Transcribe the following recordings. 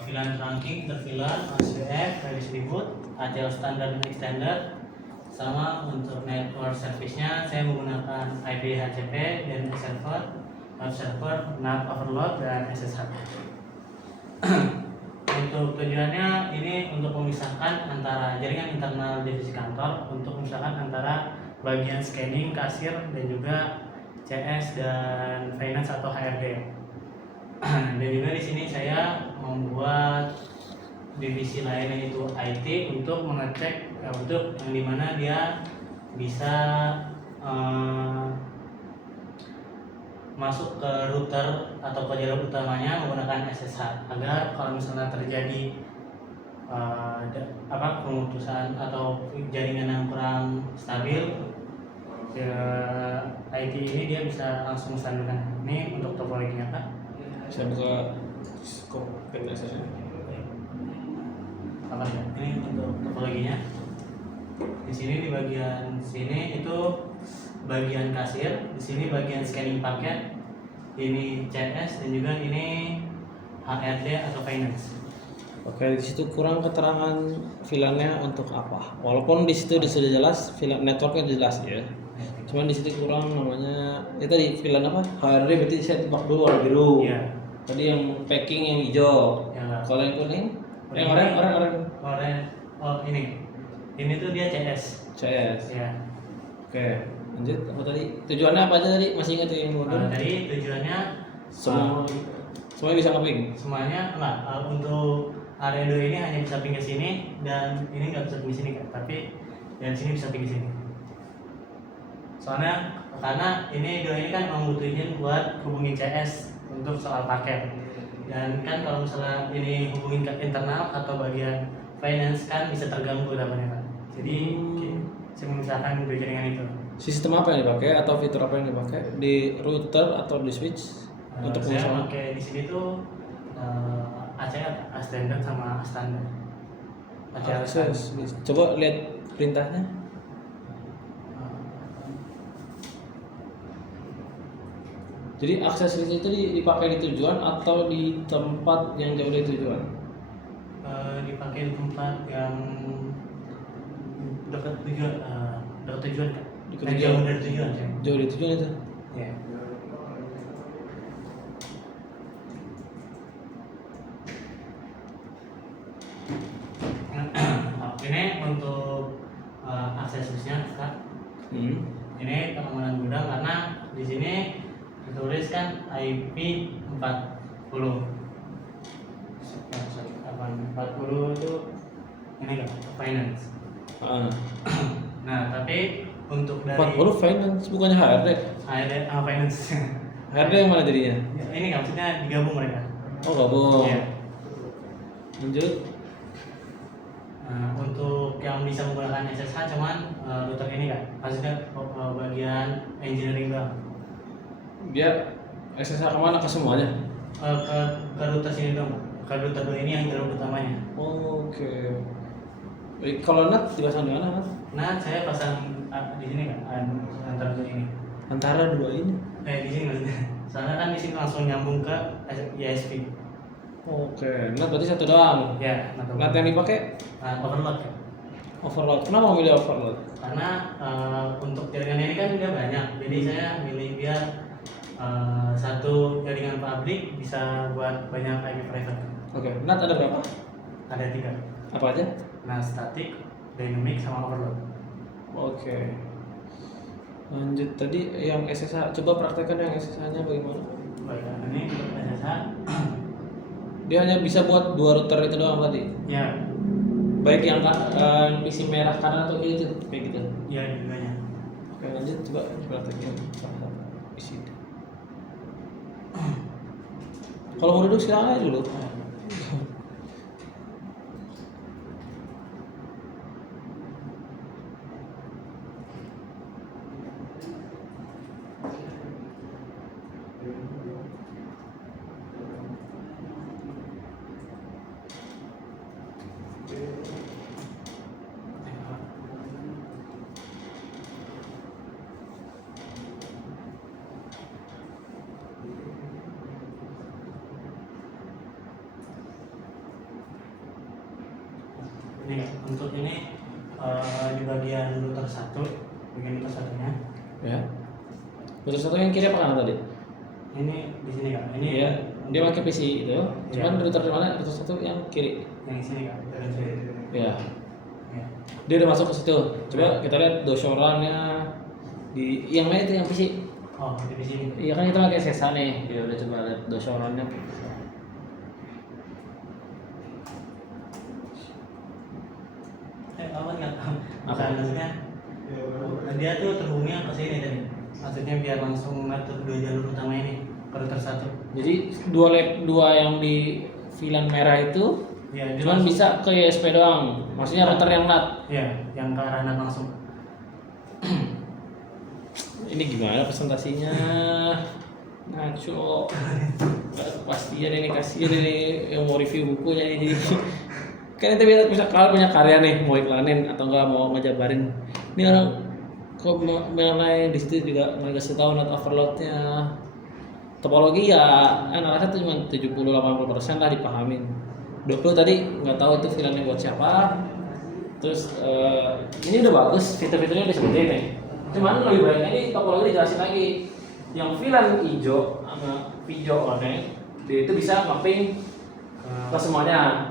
VLAN trunking, interVLAN, OSPF, redistribute, ACL standar dan extender. Sama untuk network service-nya saya menggunakan IP HCP, DNS server, web server, NAT overload dan SSH. Untuk tujuannya ini untuk memisahkan antara jaringan internal divisi kantor, untuk memisahkan antara bagian scanning, kasir, dan juga CS dan finance atau HRD. Dan juga di sini saya membuat divisi lainnya itu IT untuk mengecek untuk yang dimana dia bisa masuk ke router atau ke jalur utamanya menggunakan SSH agar kalau misalnya terjadi pemutusan atau jaringan yang kurang stabil, IT ini dia bisa langsung stabilkan. Ini untuk topologinya Pak. Saya buka scope PNSS-nya. Apa ya? Ini untuk topologinya. Di sini di bagian sini itu bagian kasir, di sini bagian scanning paket, ini CS dan juga ini HRD atau finance. Oke, di situ kurang keterangan VLAN-nya untuk apa. Walaupun di situ sudah jelas VLAN networknya jelas ya. Cuman di situ kurang namanya tadi VLAN apa? HRD berarti saya tebak dulu warna biru. Iya. Tadi yang packing yang hijau. Ya. Kalau yang kuning? Yang oranye. Oh ini. Ini tuh dia CS. CS. Ya. Oke, lanjut. Apa tadi? Tujuannya apa aja tadi? Masih ingat yang mundur? Tadi tujuannya semuanya bisa ngeping. Semuanya enggak, untuk area 2 ini hanya bisa ping ke sini dan ini nggak bisa ping ke sini kan, tapi yang sini bisa ping ke sini. Soalnya karena ini 2 ini kan membutuhin buat hubungin CS untuk soal paket. Dan kan kalau misalnya ini hubungin ke internal atau bagian finance kan bisa terganggu dapatnya kan. Jadi saya memisahkan dua jaringan itu. Sistem apa yang dipakai atau fitur apa yang dipakai di router atau di switch untuk saya pakai di sini tuh ACL standar sama standar. ACL Coba lihat perintahnya. Jadi akses list itu dipakai di tujuan atau di tempat yang jauh dari tujuan? Dipakai di tempat yang dekat tujuan, dekat tujuan kan? Jauh dari tujuan sih. Jauh dari tujuan itu? Ya. Ini untuk akses listnya Kak. Ini keamanan gudang karena di sini ditulis kan IP 40. 40 itu ini kan finance. Nah, tapi untuk dari 40 finance bukannya HRD? HRD finance. HRD yang mana jadinya? Ini nggak, maksudnya digabung mereka. Oh gabung. Iya. Lanjut. Untuk yang bisa menggunakan SSH cuman router ini kan, maksudnya bagian engineering doang. Dia SSH kemana? Ke semuanya? Ke router sini dong, ke router 2 ini yang jalur utamanya. Oke. Kalau NAT dipasang di mana? Nah, saya pasang di sini kan, antara dua ini. Antara dua ini? Di sini maksudnya. Soalnya kan di sini langsung nyambung ke ISP. Oke, NAT berarti satu doang. Ya, NAT yang dipakai? Overload kan. Overload. Kenapa milih overload? Karena untuk jaringan ini kan dia banyak, jadi saya milih biar satu jaringan publik bisa buat banyak IP private. Oke, NAT ada berapa? Ada 3. Apa aja? Nah, static, dynamic, sama overload. Oke. Lanjut tadi yang SSH, coba praktekkan yang SSH-nya bagaimana? Baik, ini untuk SSH. Dia hanya bisa buat 2 router itu doang tadi? Ya. Baik yang isi merah kanan atau kiri itu kayak gitu? Ya, dua-duanya. Oke, lanjut coba praktekin isi. Kalau mau duduk silakan aja dulu. Ini untuk ini di bagian router 1, bagian router satunya. Ya. Router satu yang kiri apa kanan tadi? Ini di sini kak. Ini Iya. Dia pakai PC itu. Cuman Iya. router di mana? Router satu yang kiri. yang di sini kak. Dari sini. Ya. Ya. Dia udah masuk ke situ. Coba kita lihat dosorannya di yang mana itu yang PC. Oh, di sini. Iya kan kita pakai SSH nih. Ya udah coba lihat dosorannya. Aman nggak? Apa? Maksudnya dia tuh terhubungnya ke sini tadi. Maksudnya biar langsung ngatur 2 jalur utama ini ke router 1. Jadi dua yang di VLAN merah itu Ya, dia cuman langsung- bisa ke ISP doang. Maksudnya router yang NAT. Ya, yang ke arah NAT langsung. Ini gimana presentasinya? Ngaco. Gak kepastian ini, kasihan ini yang mau review bukunya ini. Kan itu bisa kalau punya karya nih mau iklanin atau enggak mau ngejabarin. Ini orang kok mengenai di situ juga nggak kasih tahu net overloadnya. Topologi ya analisa itu cuma 70-80% lah dipahamin. 20 tadi nggak tahu itu VLAN-nya buat siapa. Terus ini udah bagus, fitur-fiturnya udah seperti ini. Cuman lebih baiknya ini topologi dijelasin lagi. Yang VLAN hijau sama hijau warnanya dia itu bisa mapping ke semuanya.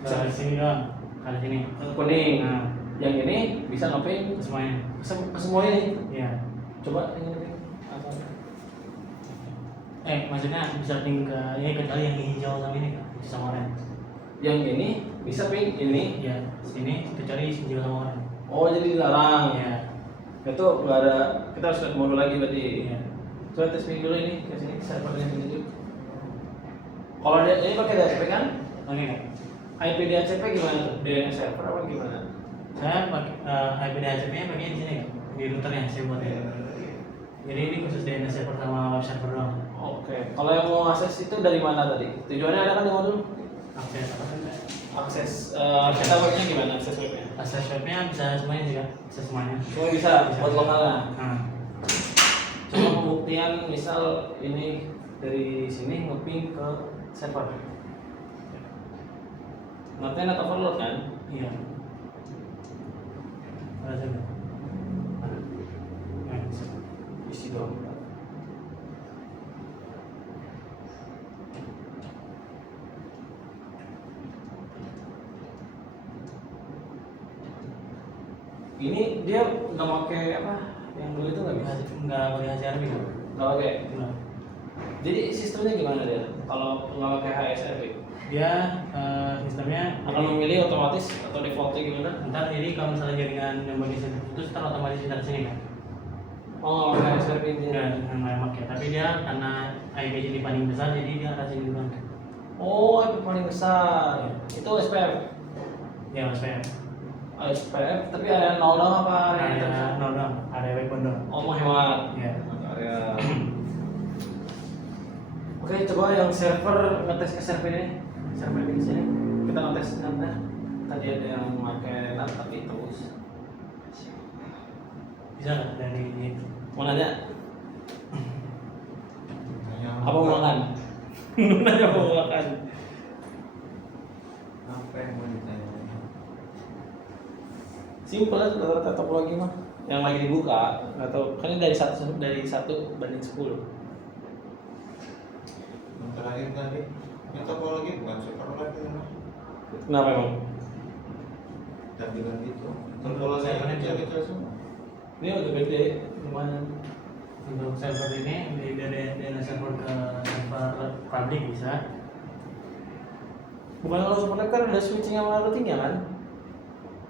Ke sini doang. Ke sini. Kuning. Nah, Yang ini bisa mapping ke semuanya. ke semuanya nih. Iya. Coba ini apa? Maksudnya bisa ping ke ini kecuali yang hijau sama ini kak, hijau sama oranye. Yang ini bisa ping ini. Iya, sini kecuali hijau sama oranye. Oh jadi dilarang. Iya. Itu nggak ada. Kita harus lihat modul lagi berarti. Iya. Coba tes ping dulu ini ke sini servernya sini dulu. Kalau dia ini pakai DHCP kan? Oke kak. IP DHCP gimana tuh? DNS server apa gimana? Saya pakai IP DHCP-nya pakai di sini kak, di routernya saya buat ya. Jadi ini khusus DNS server sama web server doang. Oke. Kalau yang mau akses itu dari mana tadi? Tujuannya ada kan di modul? Akses apa kan? Akses kita webnya gimana akses webnya? Akses webnya bisa semuanya sih kak, bisa semuanya. Semua bisa buat lokalnya. Nah, Cuma pembuktian misal ini dari sini ngeping ke server. Nanti net overload kan? iya. Ada juga. Nah, bisa. Isi doang. Ini dia nggak pakai apa? Yang dulu itu nggak bisa. Nggak pakai HCRP kak. Nggak pakai. Nggak. Jadi sistemnya gimana dia? Kalau nggak pakai HSRP, Dia sistemnya akan memilih otomatis atau defaultnya gimana? ntar jadi kalau misalnya jaringan yang bagian sini itu ntar otomatis kita sini kan. Oh, nggak pakai HSRP Enggak, intinya. nggak pakai. Tapi dia karena IP jadi paling besar jadi dia arah sini duluan. Oh, IP paling besar. Itu SPF. Ya mas PM. SPF, tapi ada nol doang apa? Ada yang Ada terbesar? nol dong, ada weapon dong. Oh, mau hemat. Iya. Area. Oke, coba yang server ngetes SRP ini. Server di sini. Kita ngetes nanti. Tadi ada yang pakai NAT tapi terus. Bisa nggak dari ini? Mau nanya? Apa mau makan? Mau nanya apa mau makan? Apa yang mau ditanya? Simpel aja rata-rata topologi mah. Yang lagi dibuka, nggak tahu. Kan ini dari satu banding 10. Yang terakhir tadi, yang topologi bukan Chevrolet itu mah. Kenapa emang? Dan bilang gitu. Topologi yang kecil-kecil semua. Ini udah gede, lumayan. Untuk server ini dari server ke server publik bisa. Bukan kalau Supernet kan ada switching sama routingnya kan?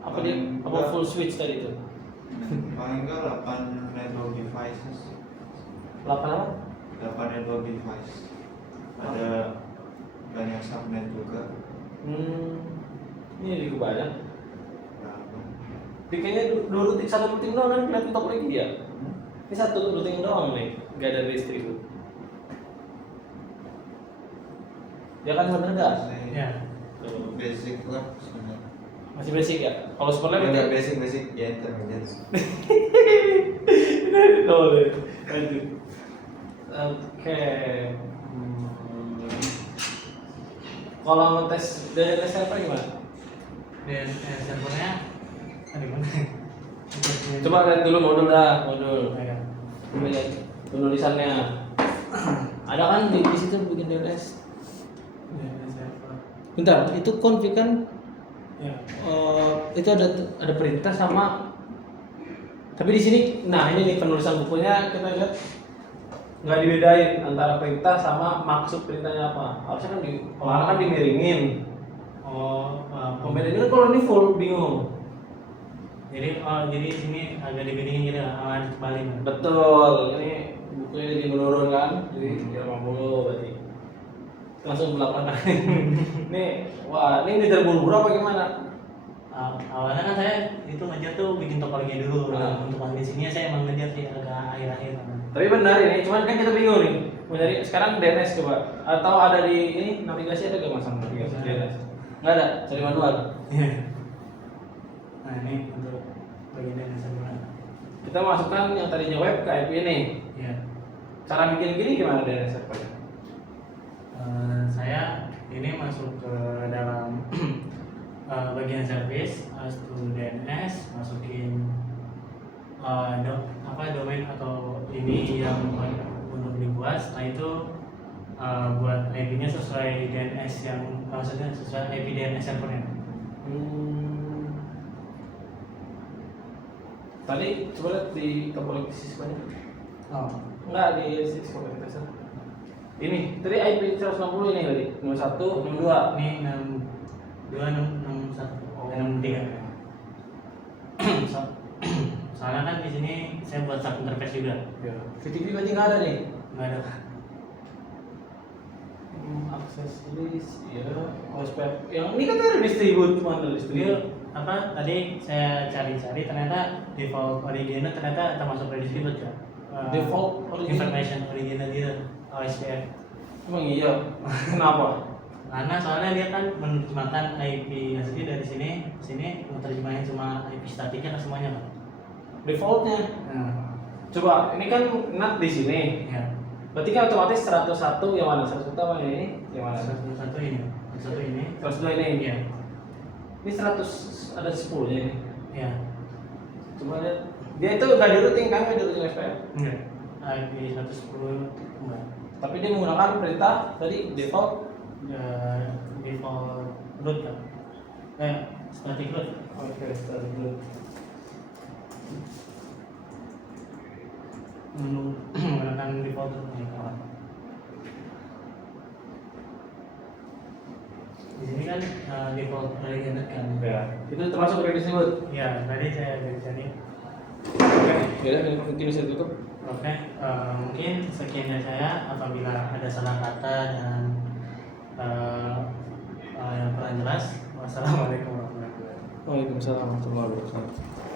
Apa dia apa Enggak. full switch tadi itu? Paling enggak 8 network devices. 8 apa? 8 network device. Ada banyak subnet juga. Ini juga banyak. Berapa? Dia kayaknya satu routing doang kan kelihatan topologi dia. Ini satu routing doang nih, nggak ada distribut. Dia kan bener gas. Ya. Tuh. Basic lah sebenarnya. Masih basic ya? Kalau Supernet Enggak berarti basic ya intermediate. boleh. Lanjut. Oke. Kalau ngetes dari tes server gimana? Dan servernya ada mana? Coba lihat dulu modul dah, modul. Ya. Coba lihat penulisannya. Ada kan di situ bikin DNS. DNS server. Bentar, itu config kan Ya. itu ada perintah sama, tapi di sini, nah ini nih penulisan bukunya kita lihat nggak dibedain antara perintah sama maksud perintahnya apa. Harusnya kan kalau kan dimiringin. Oh, Pembedaan kan kalau ini full bingung. jadi sini agak dibandingin gitu, kembali. Betul, ini bukunya jadi menurun kan, jadi 80 berarti langsung belakang. Nih, wah ini ngejar buru-buru apa gimana? Awalnya kan saya itu ngejar tuh bikin topologi dulu. Ah. Untuk bagian sini saya emang ngejar sih agak akhir-akhir. Tapi benar ini, cuman kan kita bingung nih. Mau nyari sekarang DNS coba, atau ada di ini navigasi ada gak masang navigasi DNS? Nggak ada, cari manual. Nah ini untuk bagian DNS server. Kita masukkan yang tadinya web ke IP ini. Ya. Cara bikin gini gimana DNS servernya? Saya ini masuk ke dalam bagian service, to DNS, masukin domain atau ini yang untuk dibuat. Setelah itu buat IP-nya sesuai DNS yang maksudnya sesuai IP DNS servernya. Tadi coba lihat di topologi siswanya. Oh. Enggak di siswa kita. Ini tadi IP 160 ini tadi 61 62. Ini 6261 63. Soalnya kan di sini saya buat sub interface juga. Ya. VTP berarti nggak ada nih. Nggak ada. Akses list, ya. OSPF. Yang ini kan ada distribute, cuma ada distribute. Apa tadi saya cari-cari ternyata default original ternyata termasuk redistribute ya. Default original? Information original dia OSPF. Emang iya. Kenapa? Karena soalnya dia kan menerjemahkan IP asli dari sini ke sini, menerjemahin cuma IP statiknya ke semuanya kan. Defaultnya. Nah, Coba, ini kan NAT di sini. ya. Berarti kan otomatis 101 yang mana? 101 apa ini? Yang mana? Satu ini, satu ini. 102 ini. Iya, Ini 100 ada 10 nya ini. iya. Coba lihat. Dia itu nggak dirouting kan? Nggak dirouting SPF. Enggak. IP 110 enggak. Tapi dia menggunakan perintah tadi default. Default root kan. Static root. Oke, start dulu. Menggunakan default root nih kawan. Di sini kan default original kan. Ya. Itu termasuk redistribute. Ya, tadi saya cari. Oke. Ya, mungkin bisa tutup. Oke, mungkin sekian dari saya. Apabila ada salah kata dan yang kurang jelas, wassalamualaikum warahmatullahi wabarakatuh. Waalaikumsalam warahmatullahi wabarakatuh.